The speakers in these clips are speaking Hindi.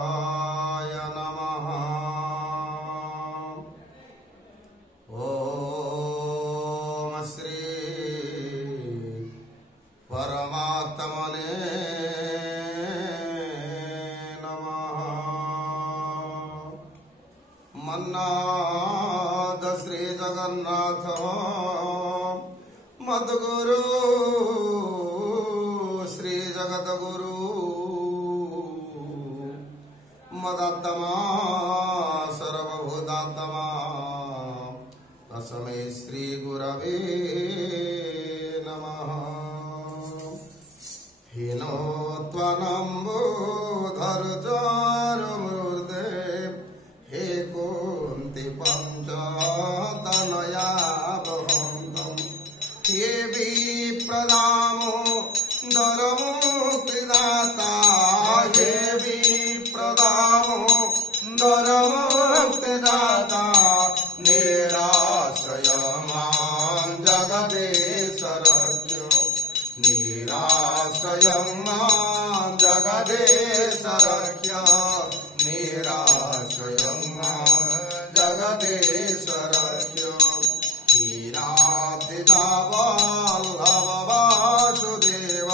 गणेशाय नमः। ॐ श्री परमात्मने नमः। मन्नाथ श्री जगन्नाथ मद्गुरु श्री जगद्गुरु मदात्मा सर्वभूतात्मा तस्मै श्री गुरवे नमः। हीनोत्वनम्बोधरचारुमूर्ते हे कुन्ति पञ्चतनया वहन्तम् हे विप्रदामो दरमुक्तिदाता हे विप्रदामो दरमुक्तिदाता निराश्रय मां जगदीशरज्ञ निराश्रय मां जगदीशरज्ञ निराश्रय मां जगदीशरज्ञ हीरातिदावल्लभ वासुदेव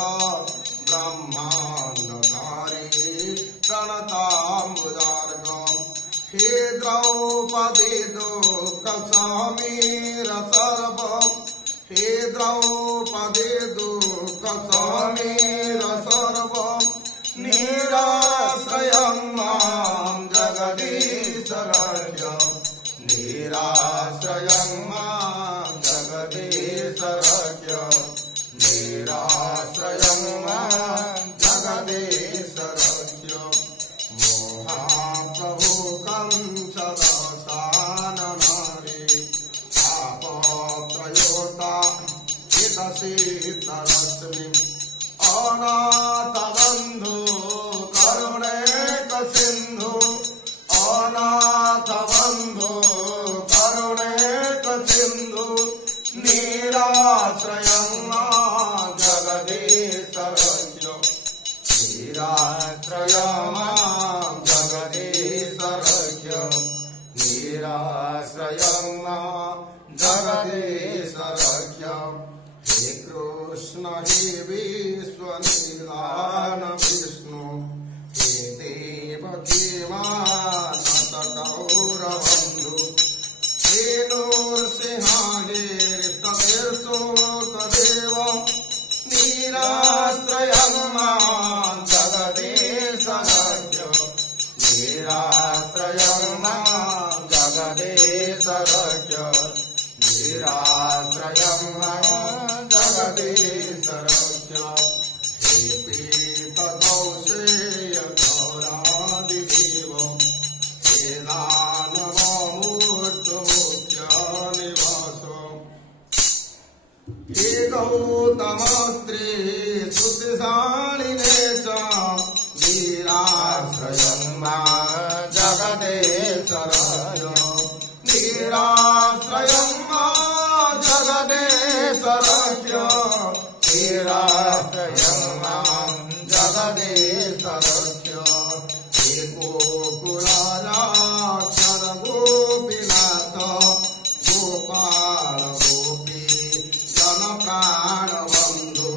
ब्रह्माण्डकारी प्रणताम्बुजार्गम् हे द्रौपदी दुःखसमीर सर्वम् हे द्रौपदी दुःखसमीर सर्वम् निराश्रयं मां जगदीशरज्ञ निराश्रयं मां जगदीशरज्ञ निराश्रयं मां जगदीशरज्ञ महाप्रभु कंसदशाननारि तापत्रयोता हितशीतरश्मि अनाथबन्धु करुणेक सिन्धु अनाथबन्धु करुणेक सिन्धु निराश्रयं मां जगदीशरज्ञ निराश्रयं मां जगदीशरज्ञ निराश्रयं मां जगदीशरज्ञ हे कृष्ण हे विश्वनिधान विष्णु हे देवकी मानस गौरबन्धु हे नृसिंह हे ऋतदेव निराश्रयं मां जगदीशरज्ञ निराश्रयं मां जगदीशरज्ञ निराश्रयं मां जगदीशरज्ञ हे पीतकौशेय गौरादिदेव हे दानवमूर्तिमुख्यनिवास हे गौतमस्त्री स्तुतिशालिने च निराश्रयं मां जगदीशरज्ञ निराश्रयं मां जगदीशरज्ञ निराश्रयं मां जगदीशरज्ञ हे गोकुलाक्षर गोपीनाथ गोपाल गोपी जनप्राणबन्धु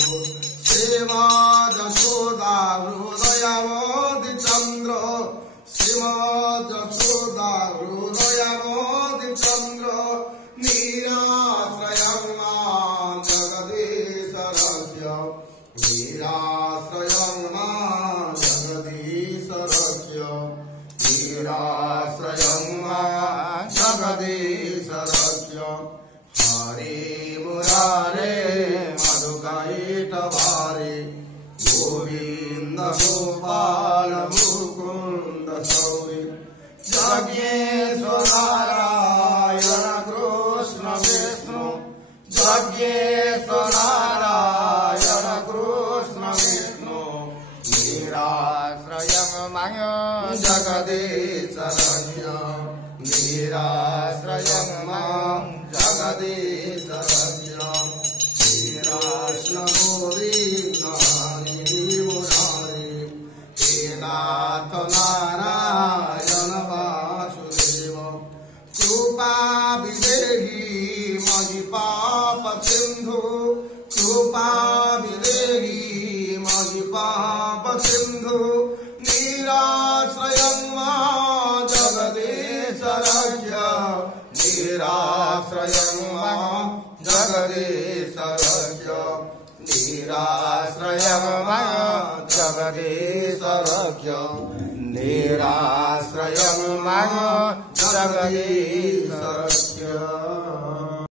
श्रीमद्यशोदा हृदयमोदिचन्द्र श्रीमद्यशोदा हृदयमोदिचन्द्र निराश्रयं मां जगदीशरज्ञ निराश्रयं मां जगदीशरज्ञ निराश्रयं मां जगदीशरज्ञ हरे मुरारे मधुकैटभारे गोविन्द गोपाल मुकुन्द सौरि यज्ञेश्वर नारायण कृष्ण विष्णु यज्ञेश्वर नारायण कृष्ण विष्णु निराश्रयं मां जगदीशरज्ञ निराश्रयं मां जगदीशरज्ञ श्रीकृष्ण गोविन्द हरि मुरारी जगदीश रक्ष निराश्रयं मम जगदीश रक्ष निराश्रयं मम जगदीश रक्ष